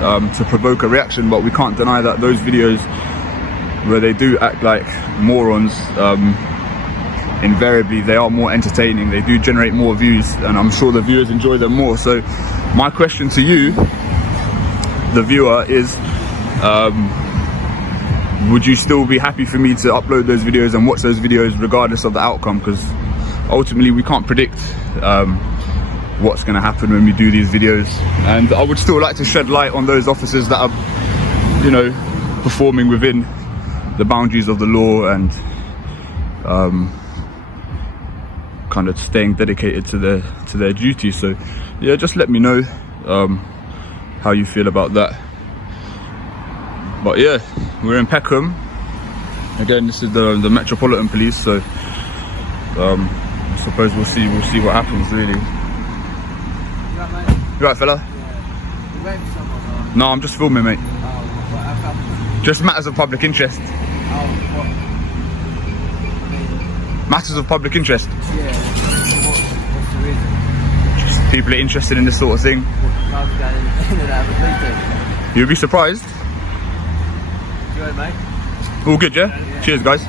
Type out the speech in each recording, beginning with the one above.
to provoke a reaction, but we can't deny that those videos where they do act like morons, invariably they are more entertaining, they do generate more views, and I'm sure the viewers enjoy them more. So my question to you, the viewer, is would you still be happy for me to upload those videos and watch those videos regardless of the outcome? Because ultimately we can't predict what's going to happen when we do these videos, and I would still like to shed light on those officers that are, you know, performing within the boundaries of the law and kind of staying dedicated to their duty. So yeah, just let me know how you feel about that. But yeah, we're in Peckham again. This is the Metropolitan Police, so I suppose we'll see what happens, really. You right, fella? Yeah. No, I'm just filming, mate. Just matters of public interest. Matters of public interest. Yeah. What's the reason? Just people are interested in this sort of thing. You'll be surprised. Good, mate. All good, yeah? Cheers, guys.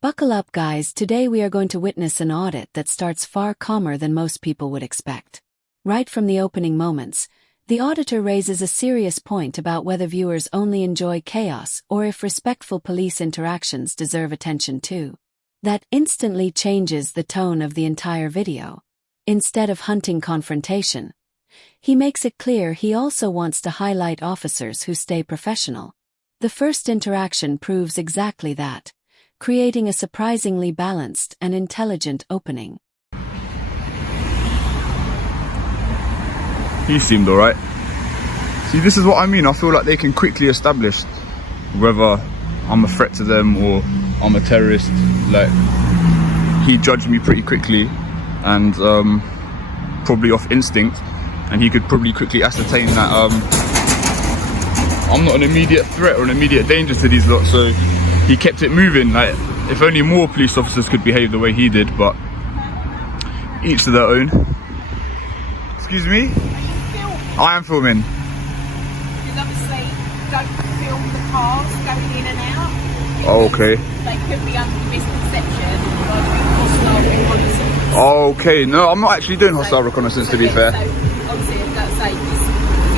Buckle up, guys. Today we are going to witness an audit that starts far calmer than most people would expect. Right from the opening moments, the auditor raises a serious point about whether viewers only enjoy chaos or if respectful police interactions deserve attention too. That instantly changes the tone of the entire video. Instead of hunting confrontation, he makes it clear he also wants to highlight officers who stay professional. The first interaction proves exactly that, creating a surprisingly balanced and intelligent opening. He seemed alright. See, this is what I mean. I feel like they can quickly establish whether I'm a threat to them or I'm a terrorist. Like, he judged me pretty quickly, and probably off instinct, and he could probably quickly ascertain that I'm not an immediate threat or an immediate danger to these lot. So he kept it moving. Like, if only more police officers could behave the way he did, but each to their own. Excuse me? I am filming. Because obviously, don't film the cars going in and out. Oh, okay. They could be under misconception by doing hostile reconnaissance. Oh, okay. No, I'm not actually doing hostile reconnaissance, to be fair. So obviously, let's say, just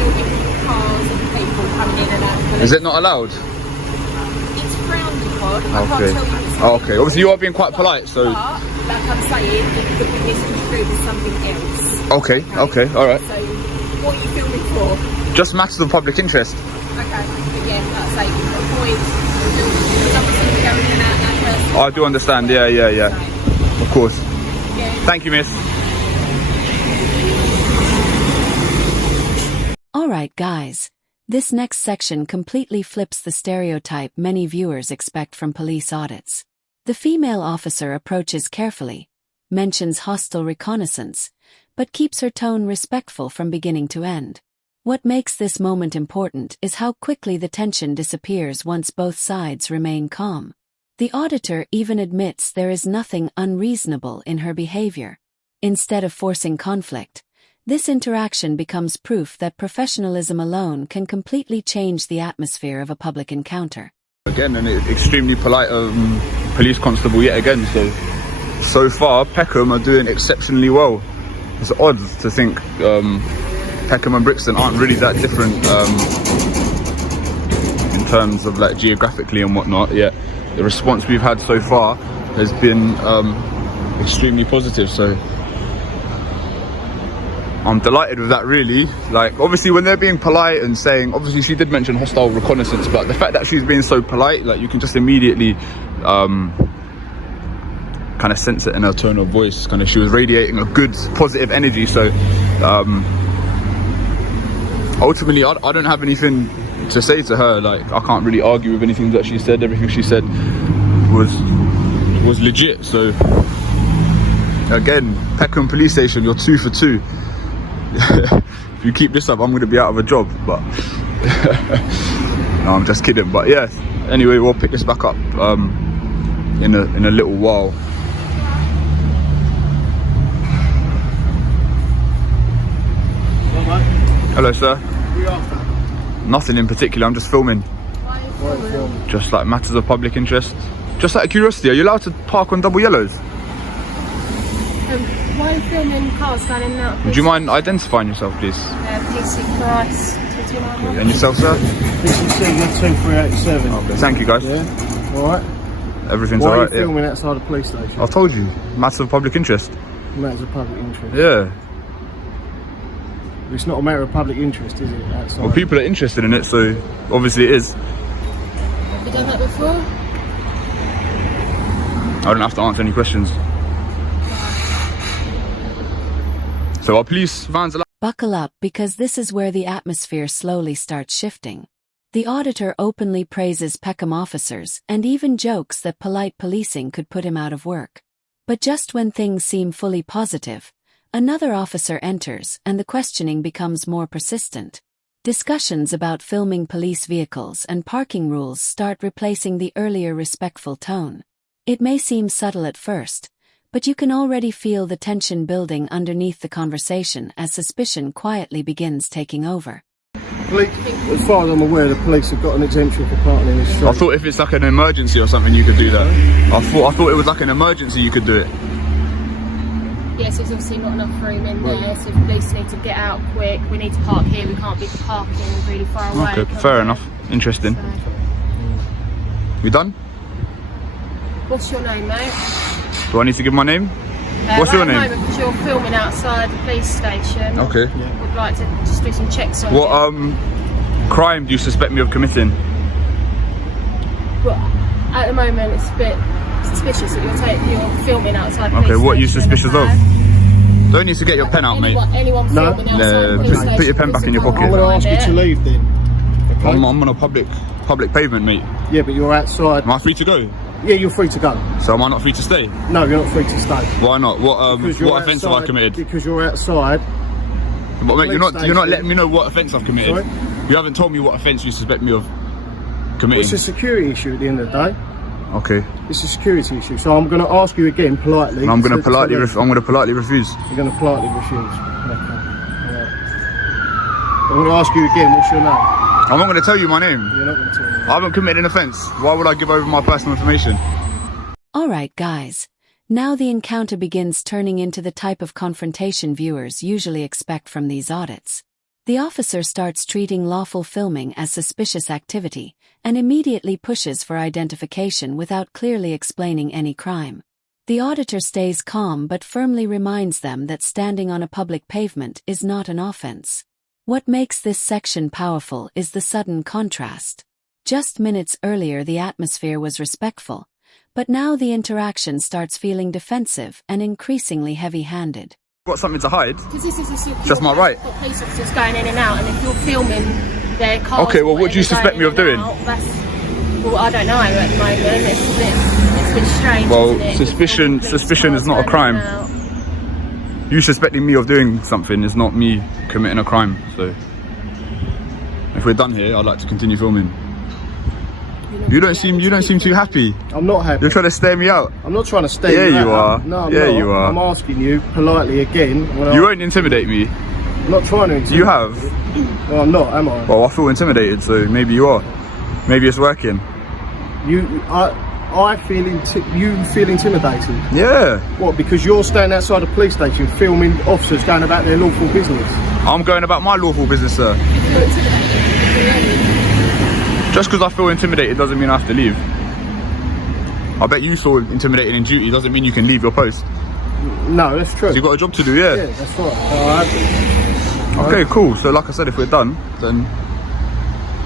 filming cars and people coming in and out. Is it not allowed? It's frowned upon. I Okay. can't tell you it's Oh, okay. Obviously, you are being quite polite, so. But, like I'm saying, it could be misconstrued as something else. Okay, alright. So, what are you filming for? Just matters of public interest. Okay, but yeah, like I say, avoid something going in and out that person. I do understand, yeah. Of course. Yeah. Thank you, miss. Alright, guys. This next section completely flips the stereotype many viewers expect from police audits. The female officer approaches carefully, mentions hostile reconnaissance, but keeps her tone respectful from beginning to end. What makes this moment important is how quickly the tension disappears once both sides remain calm. The auditor even admits there is nothing unreasonable in her behavior. Instead of forcing conflict, this interaction becomes proof that professionalism alone can completely change the atmosphere of a public encounter. Again, an extremely polite police constable yet again. So far, Peckham are doing exceptionally well. It's odd to think Peckham and Brixton aren't really that different in terms of like geographically and whatnot. Yet the response we've had so far has been extremely positive. So I'm delighted with that, really. Like, obviously when they're being polite and saying, obviously she did mention hostile reconnaissance, but the fact that she's being so polite, like, you can just immediately kind of sense it in her tone of voice. Kind of, she was radiating a good positive energy. So ultimately I don't have anything to say to her. Like, I can't really argue with anything that she said. Everything she said was legit. So again, Peckham police station, you're 2 for 2. If you keep this up, I'm going to be out of a job. But No, I'm just kidding. But yeah, anyway, we'll pick this back up in a little while. Well, mate, Hello, sir. what are you after? Nothing in particular. I'm just filming. Why are you filming? Just like matters of public interest. Just out of curiosity, are you allowed to park on double yellows? Why are you filming cars going in and out? Would you mind identifying yourself, please? PC Price 2291. And yourself, sir? This is Sigma 2387. Okay, thank you, guys. Yeah? Alright. Everything's Why are you alright. Yeah. filming outside the police station? I've told you, matters of public interest. Matters of public interest. Yeah. It's not a matter of public interest, is it? Outside. Well, people are interested in it, so obviously it is. Have you done that before? I don't have to answer any questions. So our police vans allowed? Buckle up, because this is where the atmosphere slowly starts shifting. The auditor openly praises Peckham officers and even jokes that polite policing could put him out of work. But just when things seem fully positive, another officer enters and the questioning becomes more persistent. Discussions about filming police vehicles and parking rules start replacing the earlier respectful tone. It may seem subtle at first, but you can already feel the tension building underneath the conversation as suspicion quietly begins taking over. Police, as far as I'm aware, the police have got an exemption for parking in the street. I thought if it's like an emergency or something, you could do that. I thought it was like an emergency, you could do it. Yes, there's obviously not enough room in there, so police need to get out quick. We need to park here, we can't be parking really far away. Okay, fair enough. Interesting. You done? What's your name, mate? Do I need to give my name? What's your name? Because you're filming outside the police station. Okay. We'd like to just do some checks on What you. crime do you suspect me of committing? Well, at the moment, it's a bit suspicious that you're filming outside the police Okay, what are you station in a suspicious of? van. Don't need to get your pen out, mate. Anyone No. filming outside the police station. Put your pen back in your pocket. I'm going to ask you to leave then. Okay? I'm on a public pavement, mate. Yeah, but you're outside. Am I free to go? Yeah, you're free to go. So am I not free to stay? No, you're not free to stay. Why not? Because you're What offence have I outside- committed? Because you're outside. But mate, you're not station. letting me know what offence I've committed. Sorry? You haven't told me what offence you suspect me of Well, committing. it's a security issue at the end of the day. Okay. It's a security issue. So I'm going to ask you again politely. And I'm going to to politely leave. I'm going to politely refuse. You're going to politely refuse. Okay. Alright. I'm going to ask you again. What's your name? I'm not going to tell you my name. You're not going to tell me. I haven't committed an offence. Why would I give over my personal information? Alright guys, now the encounter begins turning into the type of confrontation viewers usually expect from these audits. The officer starts treating lawful filming as suspicious activity, and immediately pushes for identification without clearly explaining any crime. The auditor stays calm but firmly reminds them that standing on a public pavement is not an offense. What makes this section powerful is the sudden contrast. Just minutes earlier the atmosphere was respectful, but now the interaction starts feeling defensive and increasingly heavy-handed. Got something to hide? Because this is a secure Just my right. got police officers going in and out, and if you're filming their cars. Okay, well, what do you going suspect me in of and doing? out, well, I don't know at the moment. It's a bit strange. Well, isn't it? suspicion- Police suspicion cars is not a going in crime. and out. You suspecting me of doing something is not me committing a crime. So if we're done here, I'd like to continue filming. You don't seem too happy. I'm not happy. You're trying to stare me out. I'm not trying to stay. Yeah, you are. No, I'm Yeah, not. you are. I'm asking you politely again. You won't intimidate me. I'm not trying to intimidate You have. Well, I'm not, am I? Well, I feel intimidated, so maybe you are. Maybe it's working. I feel you feel intimidated. Yeah. What? Because you're standing outside a police station filming officers going about their lawful business. I'm going about my lawful business, sir. Just because I feel intimidated doesn't mean I have to leave. I bet you feel intimidated in duty doesn't mean you can leave your post. No, that's true. You've got a job to do, yeah. Yeah, that's right. Alright. Okay, cool. So like I said, if we're done, then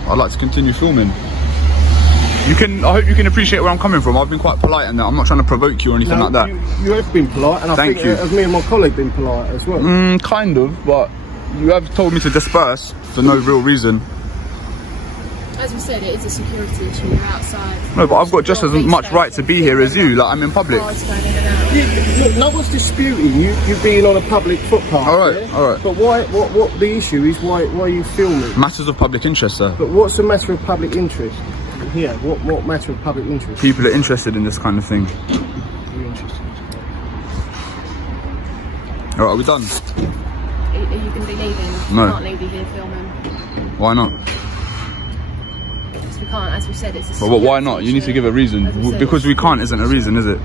I'd like to continue filming. I hope you can appreciate where I'm coming from. I've been quite polite and that. I'm not trying to provoke you or anything like that. You have been polite, and I Thank think you. me and my colleague been polite as well. Kind of, but you have told me to disperse for no real reason. As we said, it is a security issue. You're outside. No, but I've got just as much right to be here as you. Like, I'm in public. Cars going in and out. Look, no one's disputing you being on a public footpath. All right, yeah? all right. But what the issue is, why are you filming? Matters of public interest, sir. But what's the matter of public interest? Here, what matter of public interest? People are interested in this kind of thing. You're interested. All right, are we done? Are you going to be leaving? No. We can't leave you here filming. Why not? Because we can't, as we said, it's a But why not? You need to give a reason. As we said, Because we can't isn't a reason, is it?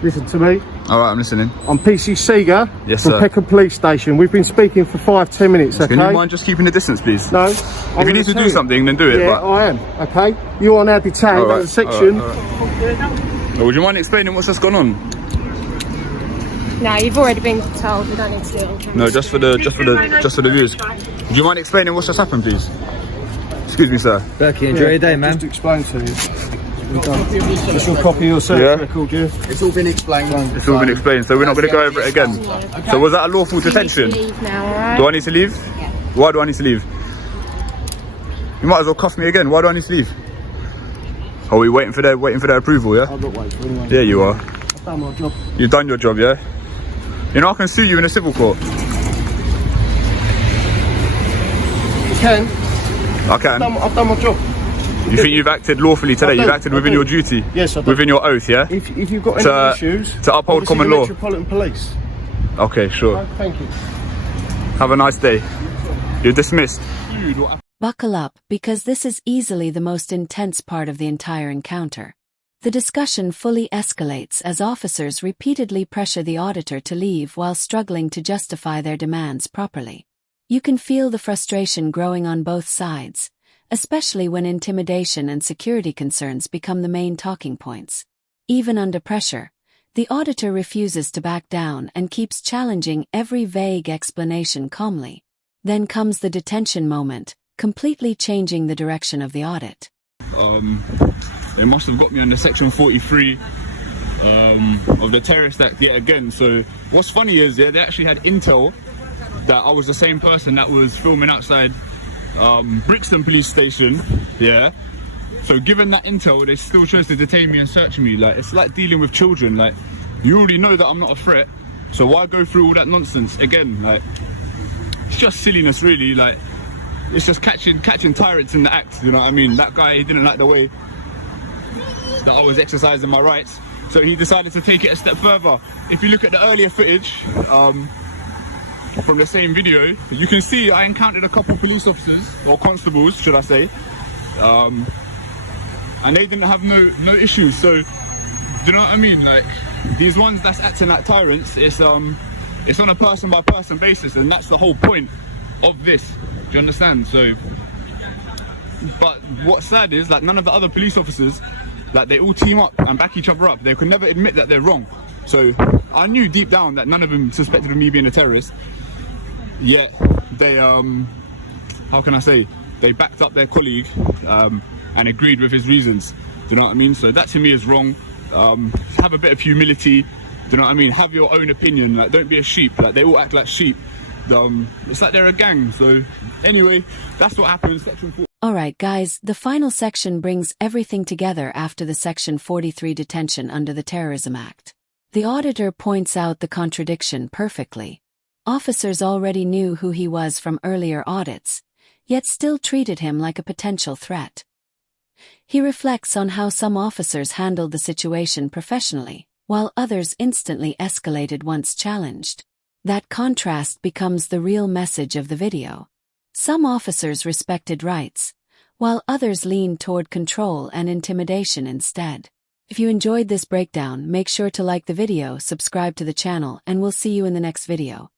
Listen to me. All right, I'm listening. I'm PC Seeger Yes, from sir. Peckham Police Station. We've been speaking for 5-10 minutes, okay? Can you mind just keeping the distance, please? No. If you need to do something, then do it. Yeah, but... I am, okay? You are now detained All right, at the section. all right. Would you mind explaining what's just gone on? No, you've already been told. We don't need to do it on camera. No, just for the viewers. Would you mind explaining what's just happened, please? Excuse me, sir. Berkey, enjoy your day, man. Just to explain to you. It's your copy of your service record, yeah? It's all been explained. It's all been explained, so we're not going to go over it again. So was that a lawful You need to detention? leave now, alright? Do I need to leave? Yeah. Why do I need to leave? You might as well cuff me again. Why do I need to leave? Oh, are we waiting for their approval, yeah? I'm not waiting for anyone. Yeah, you are. I've done my job. You've done your job, yeah? You know, I can sue you in a civil court. You can. I can. I've done my job. You think you've acted lawfully today? You've acted within your duty? Yes, I do. Within your oath, yeah? If you've got any issues, to uphold obviously common the law. Metropolitan Police. Okay, sure. Oh, thank you. Have a nice day. You're dismissed. Buckle up, because this is easily the most intense part of the entire encounter. The discussion fully escalates as officers repeatedly pressure the auditor to leave while struggling to justify their demands properly. You can feel the frustration growing on both sides, especially when intimidation and security concerns become the main talking points. Even under pressure, the auditor refuses to back down and keeps challenging every vague explanation calmly. Then comes the detention moment, completely changing the direction of the audit. They must have got me under section 43 of the Terrorist Act yet again. So what's funny is they actually had intel that I was the same person that was filming outside Brixton police station, yeah. So given that intel, they still chose to detain me and search me. Like, it's like dealing with children. Like, you already know that I'm not a threat, so why go through all that nonsense again? Like, it's just silliness, really. Like, it's just catching tyrants in the act, you know what I mean? That guy, he didn't like the way that I was exercising my rights, so he decided to take it a step further. If you look at the earlier footage from the same video, you can see I encountered a couple police officers, or constables should I say, and they didn't have no issues. So do you know what I mean? Like, these ones that's acting like tyrants, it's on a person by person basis, and that's the whole point of this. Do you understand? So, but what's sad is, like, none of the other police officers, like, they all team up and back each other up. They could never admit that they're wrong. So I knew deep down that none of them suspected of me being a terrorist, yet they how can I say, they backed up their colleague and agreed with his reasons. Do you know what I mean? So that to me is wrong. Have a bit of humility. Do you know what I mean? Have your own opinion. Like, don't be a sheep. Like, they all act like sheep. It's like they're a gang. So anyway, that's what happens. Section 4. Alright guys, the final section brings everything together after the Section 43 detention under the Terrorism Act. The auditor points out the contradiction perfectly. Officers already knew who he was from earlier audits, yet still treated him like a potential threat. He reflects on how some officers handled the situation professionally, while others instantly escalated once challenged. That contrast becomes the real message of the video. Some officers respected rights, while others leaned toward control and intimidation instead. If you enjoyed this breakdown, make sure to like the video, subscribe to the channel, and we'll see you in the next video.